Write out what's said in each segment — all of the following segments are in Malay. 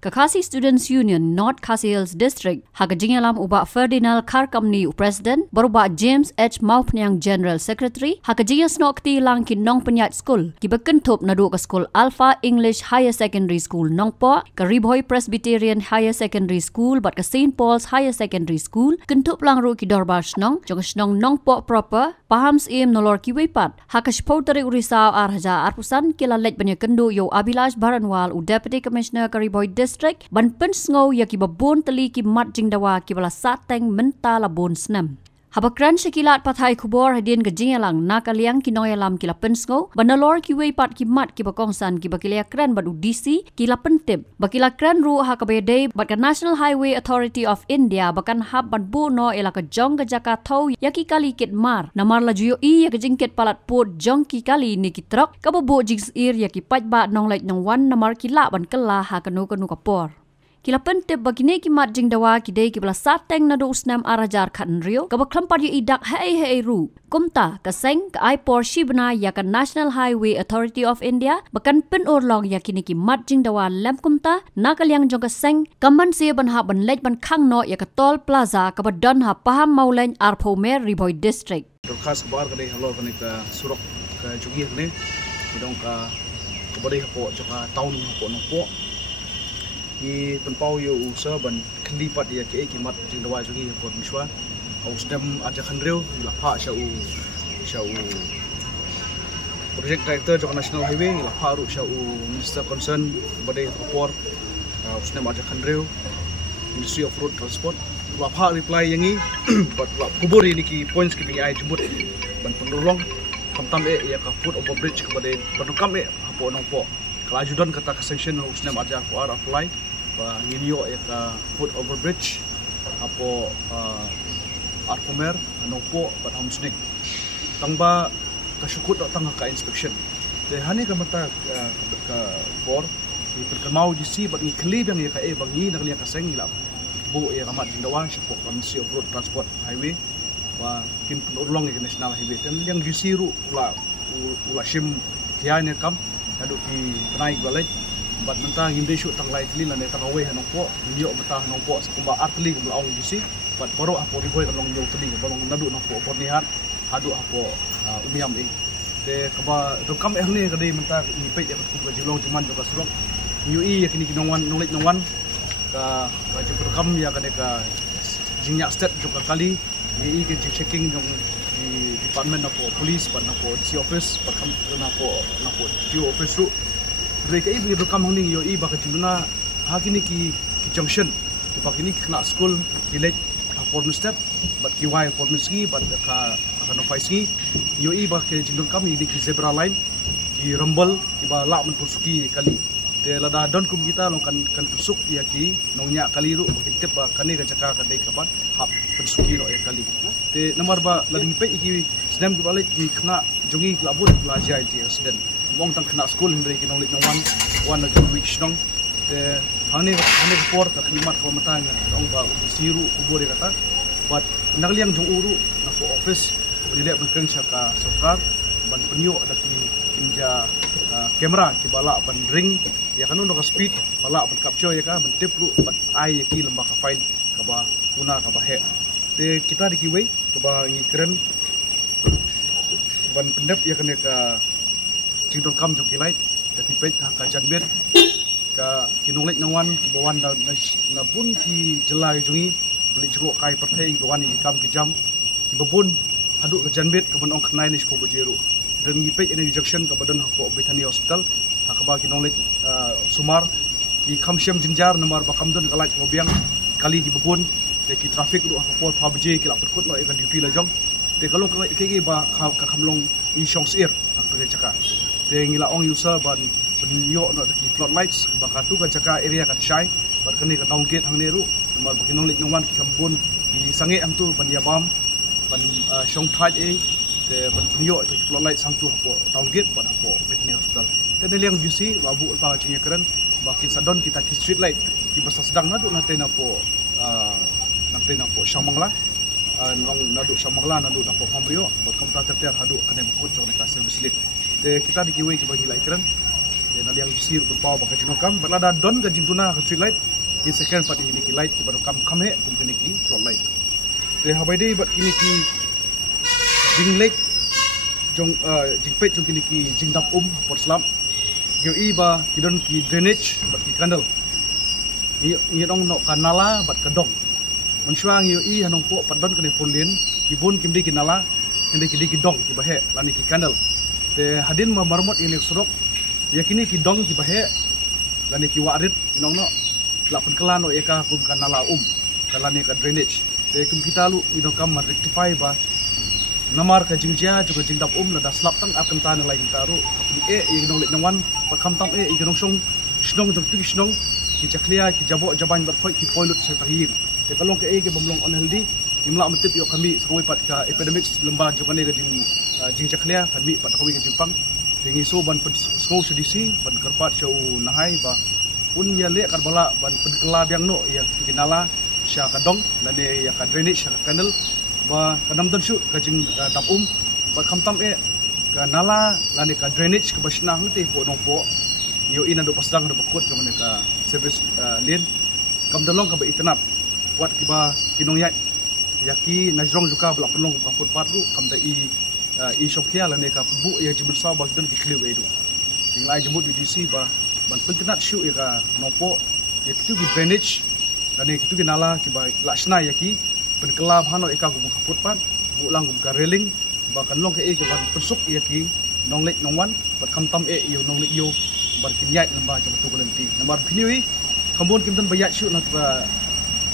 Kakasi Students Union North Khasi Hills District hakajingalam ubak Ferdinand Karkamni President berubak James H. Maupnyang General Secretary hakajinga snok ti lang kinong penyat school kibakentup nadu ke school Alpha English Higher Secondary School Nongpo ke Riboy Presbyterian Higher Secondary School bat ke St. Paul's Higher Secondary School kentup lang ru ki dorbar snong jong snong Nongpo proper pahams im nolor ki wepat hakashpau tari urisau arhaja arpusan kila lej banyak kendu yo Abilash Baranwal u Deputy Commissioner ke Riboy District ban pen sngo ya ki babon teli ki mat jingdawa ki bala sateng menta labon snam. Habakran sekilat pathai kubor hadin ke jingelang nakaliang ki noyalam ki lapen sngo banalor ki weipat ki mat ki bakongsan ki bakilia kran badu DC ki lapen tip bakila kran ru hakabede bat ka National Highway Authority of India bakan hab ban bu no ela ka jong ka jaka thau ya ki kali kit mar namar la juyo I ya ka jingket palat pot jong ki kali ni ki truk ka bobo jigs ir ya ki pajba nong lek nong wan namar ki la ban kala ha kanu kanu kapor. Kilapan tip bagine ki mat jing dawa ki dei ki bala sateng na do usnam arajar khan rio ka baklampar yu idak hai ru kumta ka seng ka aipor shibna ya ka National Highway Authority of India bakan pen orlong ya kini ki mat jing dawa lem kumta nakaliang jong ka seng kaman se ban ha ban lej ban khang no ya ka Toll Plaza ka badon ha paham maulen Arphomer Riboy District khas bar ka dei halo ka ni ka surok ka jugi ne dong ka bari hapo joka town hapo no po ki penpau yo usa ban klipat ya ke mat jing dawa jugi ko miswa au stem aja khandreu la pha sha u project director jok National Highway la pha ru sha u minister concern bade report au stem aja khandreu Ministry of Road Transport la pha reply yangi but la kuburi ni ki points ki ai jumut ban penolong kamtam ya ka foot over bridge ke bade panukam hapo nong po kelajudan kata ke section au stem aja ko apply nginio ya ka foot over bridge apo Arphomer nopo bat hamsnik tangba kasukut tang ka inspection te hani ka mata ka bor di perkemau GC bat ngi klib yang ya ka bangi nak liya ka seng ila bu ya kamat jingdawa sipo Ministry of Road Transport Highway wa kin penulong ya National Highway dan yang GC ru ula shim kiane kam adu ki penai balai bat mentah hindi shoot tang lai kli lan tang awe hanong po nyo mentah hanong po sa kumba atli kumba ong disi bat boro apo riboy kalong nyo tli balong nadu nong po pornihan hadu apo umiam de kaba rekam ni kadai mentah ipet ya kumba jilong cuman juga surok nyu I yakini kinongwan nonglet nongwan ka rekam ya kadai ka jingnya state juga kali I ke checking nong di department apo police bat apo DC office bat kam napo DO office ru mereka ibu rekam hongning yo I baka jumna hakini ki junction ki bakini kena school village form step but ki wai form ski but ka no paisi yo I baka jumna kami di zebra line ki rembel ki ba la men pusuki kali te lada don kum kita long kan pusuk ya ki nongnya kali ru tip kani ka jaka ka dei kabat hap pusuki ro ya kali te nomor ba lading pe ki sedam ki balik ki kena jongi labur pelajar ji resident wong tang kena school hindai ki nonglit nong one of the week nong te hani report ka klimat ko matang ong ba siru kubur kata but nagliang jong uru na po office dile bekeng saka sokar ban penyo ada ki kinja kamera ki bala ban ring ya kanu no ka speed bala ban capture ya ka ban tip ru bat ai ki lembah ka file ka ba kuna ka ba he te kita di kiwei ka ba ngi keren ban pendep ya kene ka jingdong kam jok kilai tapi pet ka janbet ka kinonglet nawan ki bawan na bun ki jelai jungi beli jengok kai perthei bawan ki kam ki jam ki babun hadu ka janbet ka bon ong khnai ni spo bojeru dan ngi pet ene junction ka badan ko Bethany Hospital ha ka ba kinonglet sumar ki khamshem jinjar namar bakamdon kalaj mobiang kali ki babun te ki traffic ru ha ko pa bje ki la perkut no e ka duty la jong te kalong ka ke ba ka khamlong I shong sir ha ka chaka te ngila ong user ban yo no ki floodlights bakatu ka jaka area ka shai bat kani ka town gate hang neru nomor bakinong lit nongwan ki kambun ki sange am tu ban ya bam ban shong thaj te ban yo ki floodlights hang tu hapo town gate ban hapo Bethany Hospital te liang jusi babu pa jinga keren bakin sadon kita ki street light ki basa sedang nadu nanti napo Shamangla nong nadu Shamangla nadu napo Pambrio bat komputer ter hadu kane bukut jong ka service lit te kita di kiwei ki bagi laikran ya nali yang jisir berpau baka jinokam berlada don ke jintuna ke street light in second part ini ki light ki baru kam he kum kini ki floor light te habai dei bat kini ki jing lek jong jing pet jong kini ki jing dap por slam yo iba kidon ki drainage bat ki kandal ni dong no kanala bat kadong mensuang yo i hanong po padon kene folien kibun kimdi kinala hende kidi kidong ki bahe lani ki kandal te hadin ma marmot ini surok yakini ki dong ki bahe lani ki warit nong no lapan kelano eka kum kanala kalani ka drainage te kum kita lu idong kam rectify ba namar ka jingjia juga jingdap lada slap tang akan tan lai taru kapun i dong lek nongwan pakam tang i gnong song snong jong tu snong ki chaklia ki jabo jaban bar khoi ki poilut se tahir te kalong ke ke bomlong unhealthy imla metip yo kami sekoi pat ka epidemics lemba jokane ka jing chaklia kami pat kami ka jingpang tingi so ban sko sedisi ban karpat show nahai ba pun ya le karbala ban pedkela biang no ya kinala sya kadong lane ya ka drainage sya kanal ba kadam dan syu ka jing dap ba kamtam ka nala lane ka drainage ka basna ngte po nong po yo ina do pasdang do bakot jong ne ka service lin kam dalong ka ba itanap wat ki ba kinong yaki najrong juga belak pelong ka foot patru kam da i shokya lane ka bu ya jimun sa ba don ki kliwe do tinglai jemut UDC ba ban pentinat syu ya ka nopo ya kitu ki drainage lane kitu ki nala ki ba lashna yaki penkelab hano eka gum ka foot pat bu lang gum ka railing ba kan long ke ban pensuk yaki nong lek nongwan bat kam tam yo nong lek yo bar kinyat lamba jong tu kolenti namar piniwi kambon kimtan bayat syu na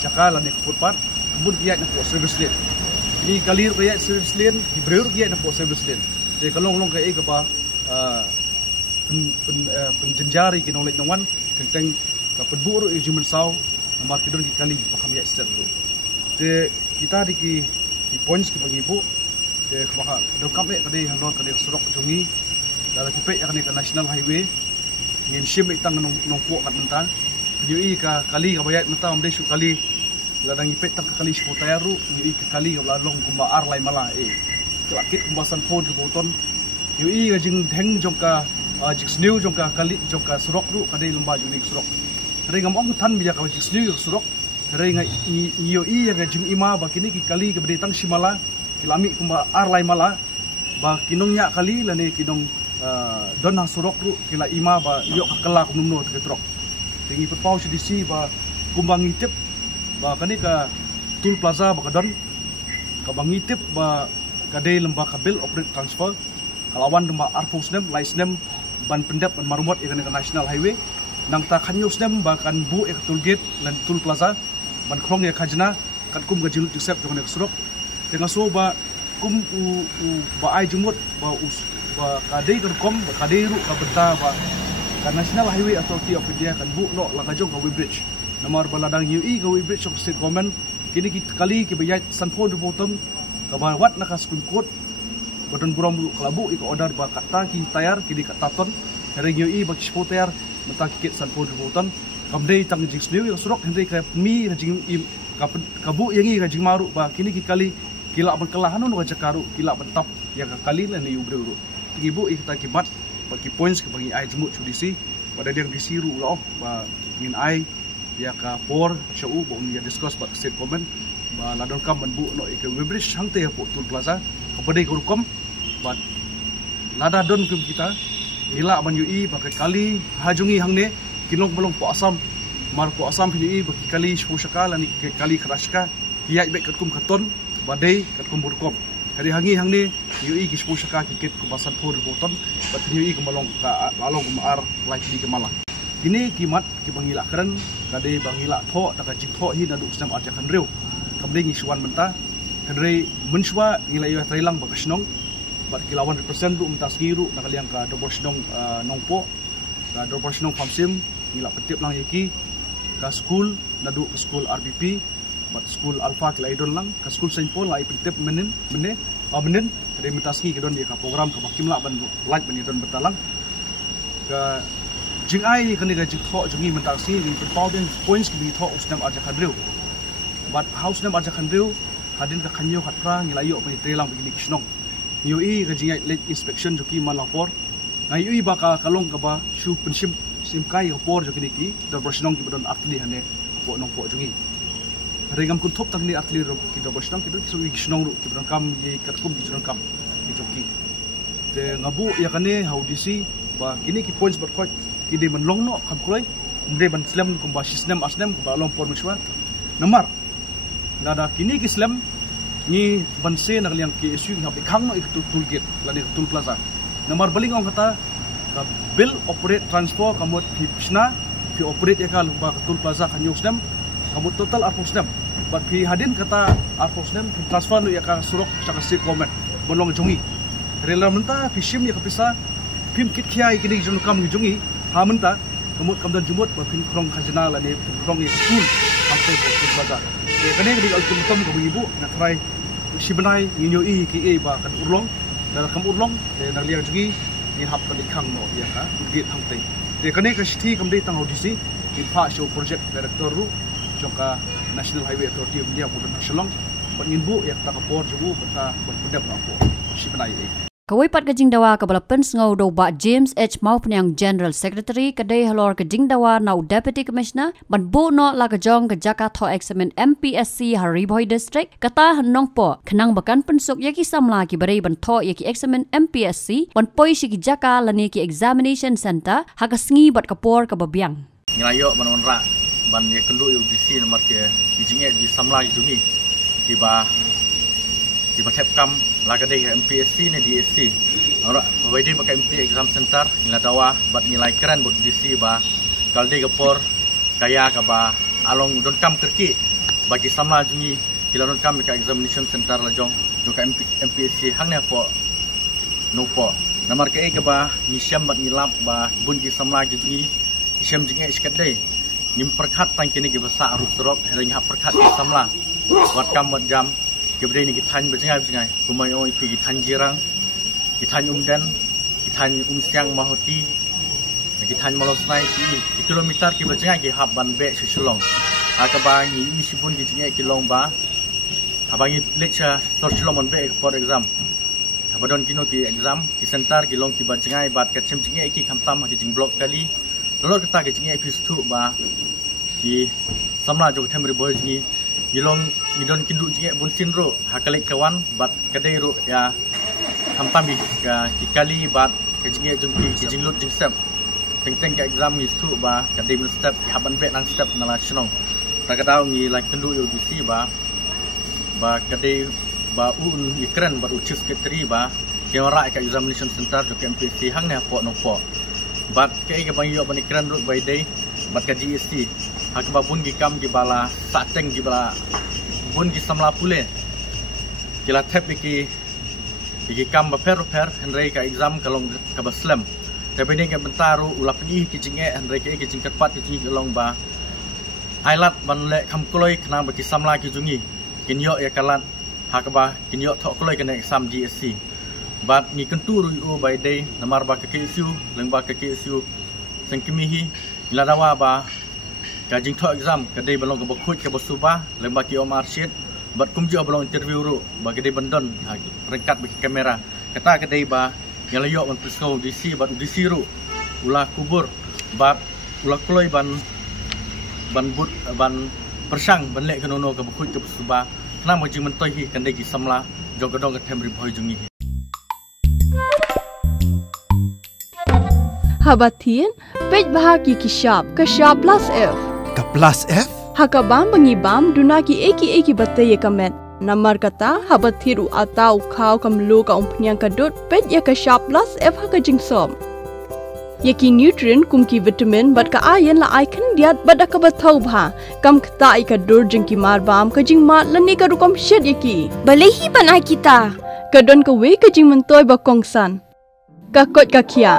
cakala ne foot pat kambon kiyat na po service lane ini kalir kaya service lane hibreur kiyat na po service lane de kalong long ke ba penjenjari kinong lek nongwan kenteng ka penburu e jumen saw namar kidon ki kali makam ya stel ro de kita di ki points ki pangibu de kha do kape kade handor kade surok jongi dala ki pe yakni ka national highway ngin shim itang nong po kat mentan pdi ka kali ka bayat menta amde su kali ladang ipet tak kali spotayaru ni ka kali ka lalong kumba ar lai mala klakit kumbasan phone boton yui ga jing dheng jongka jiksniu jongka kali jongka surok ru kade lamba juni surok re ngamong than biya ka jiksniu surok re nga yui ga jing ima ba kini ki kali ka britang simala kilami kumba ar lai mala ba kinongnya kali lane kinong don ha surok ru kila ima ba yo ka kala kumno te trok tingi pau CDC ba kumbang itip ba kani ka tool plaza ba kadon ka bangitip ba kade lemba kabil operate transfer kalawan lemba arpos nem license nem ban pendap ban marmot ikan national highway nang ta khanyus nem ba kan bu ek tool gate lan tool plaza ban krong ya khajna kat kum ga jilut joseph jong nek surok tengah so ba kum ba ai jumut ba kade kerkom kade ru ka benta ba ka national highway authority of India kan bu no la kajong ka bridge namar baladang UI ka bridge of state government kini ki kali ki bayat sanphon ru bottom ka ba wat na ka supreme court badon buram kalabu iko order ba kata ki tayar kini ka taton hari UI ba ki tayar mata ki sanphon ru bottom kamdei tang jing snew yo surok hendai ka mi ka jing ka bu yangi ka jing maru ba kini ki kali kila ban kelahan no ka jakaru kila ban tap yang ka kali la ni ubre ru ibu ikta kibat bagi points ke bagi ai jemut judisi pada dia disiru lah ba ngin ai ya ka por chau bo dia discuss ba state comment ba ladon kam ban bu no ke webrish hangte ya po tool plaza kepada gurukom ba lada don kum kita ila ban UI ba kali hajungi hangne kinong belong po asam mar po asam UI ba kali shushaka lani ke kali khrashka ya be kum katon badai kum gurukom kali hangi hangne UI ki shushaka ki ket ku basan phor boton bat UI kemalong ka lalong mar like di kemala ini kimat ki bangila keren kade bangila tho taka jing tho hi nadu sem aja kan reu kamde ngi suan menta kade menshwa ngila yo trailang ba kasnong bat kilawan represent ru menta skiru nakaliang ka double snong nongpo ka double snong famsim ngila petip lang yaki ka school nadu ka school RBP bat school alpha klaidon lang ka school saint paul lai petip menen kade mentaski ke don dia ka program ka bakimla ban like ban don betalang ka jingai kan ga jikho jungi mentaksi ni pawden points ki tho usnam aja khandreu but house nam aja khandreu hadin ka khanyo khatra ngilayo pani trelang begini kisnong UI ka jingai late inspection joki malapor Ngayu baka kalong ka ba shu pensim simkai opor jo kini ki dar bersenong ki badon atli hane po nong po jungi. Regam kun top tangni atli ro ki dar bersenong ki so ki senong ro ki badon kam ye katkum ki senong kam ki joki. Te ngabu ya kane haudisi ba kini ki points berkot ki de menlong no kam kloi mde ban slam kum ba sistem asnem ba long por mishwa. Namar lada kini ki slam ni banse nagliang ki isu ngapi khang no iktul toolkit lani tool plaza. Namar baling ong kata bill operate transfer kamu pipsna pi operate ya kal ba tool plaza kanyo stem kamu total arpos stem but pi hadin kata arpos stem transfer no ya ka surok saka sip comment bolong jongi rela menta pi sim ya kapisa pim kit khiai kini jun kam jongi ha menta kamu kamdan jumut ba pin krong khajna la ne krong ni tool ampe tool plaza e kane di ultimatum ko ibu na try sibenai nginyo I ki e ba kan urlong dalam kam urlong de na liang jongi ni hap kan ikhang no ya ka git hamte de kane ka sthi kam de tang audisi in pha show project director ru joka national highway authority of india budan shalong pangin bu ya ta kapor jubu bata berdep apo sibenai Kawai pat kajing dawa kabala pens ngau do ba James H. Maupnyang General Secretary kadai halor kajing dawa nau Deputy Commissioner ban bu no la kajong ke Jakarta Examen MPSC Hariboy District kata hanong po kenang bakan pensuk yaki samla ki bare ban tho yaki Examen MPSC ban poi shi ki Jaka lani ki Examination Center hakasngi bat kapor ka babiang ngelayo ban onra ban ye kendu UBC nomor ke bijinge di samla jungi ki ba tep kam lagade MPSC ne DSC ora wadi pakai MP exam center ngila dawa bat nilai keren bot UBC ba kalde gapor kaya ka ba along don kam kerki bagi samla jungi kila don kam ka examination center la jong ka MPSC hangnya po no po nomor ke ka ba ni syam bat nilap ba bun ki samla ki jungi syam jinge iskadai nim perkhat tang kini ki basa arus rop hereng ha perkhat ki samla wat kam wat jam kemudian ini kita berjengai kumayo itu kita jirang kita umdan kita siang mahoti kita melosnai kilometer kita berjengai kita haban be susulong akaba ini sipun kita kilong ba abangi lecture susulong mon be for exam abadon kino ki exam ki center kilong ki berjengai bat kacem jengai ki kamtam ki jing blok kali lolor kita ki jengai pistu ba ki samla jog thamri boy jengi Gilong midon kindu jinge bunsin ro hakalik kawan bat kadai ro ya hampam bi kali bat ke jinge jumpi ke jinglut jing step teng ke exam is tu ba kadai mun step haban be nang step nala snong takadau ngi like kindu UBC ba kadai ba un ikran ba chief secretary ba ke ora ke examination center ke MPC hang ne po no po bat ke bang yo ban ikran ro by day bat ke GST hakba bun gi kam gi bala sateng gi bala bun gi samla pule kila thep ki kam ba per henrei ka exam kalong ka baslam tapi ni ke bentaru ulap ni ki jinge henrei ke jing katpat ki jing long ba ailat ban le kham kloi khna ba ki samla ki jungi kinyo ya kalat hakba kinyo thok kloi ka exam GSC bat ni kentu ru by day namar ba ka KSU leng ba ka KSU sengkimihi ladawa ba kajing tho exam kadai balong ke bakut ke basuba lemba ki Omar Syed bat kumju balong interview ru bagi dei bandon rengkat bagi kamera kata kadai ba ngalayo ban pisau DC bat DC ru ulah kubur bat ulah kloi ban but ban persang ban lek kenono ke bakut ke basuba kena mo jing mentoi hi kandai ki samla jogodong ke temri boy jungi Habatin page bahagi ki shop plus F Ka plus F? Hakabam bangibam dunaki eki batay kamet. Namar kata habathiru atau kau kamlu ka umpnyang kadut pet ya ka shop plus F haka jingsom. Yaki nutrient kumki vitamin bat ka ayan la icon diat bada ka bathau bha kam kata ka dur jingki marbam ka jingmat lani ka rukom shed yaki. Balehi panai kita. Kadon ka we ka jingmentoy ba kongsan. Ka kot ka kia.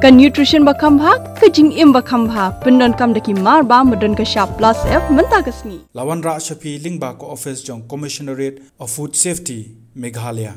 Ka nutrition bakam bha ka jing im bakam bha pendon kam daki mar ba medon ka shop plus F menta kasni Lawan Ra Shafi Lingba ko office jong Commissionerate of Food Safety Meghalaya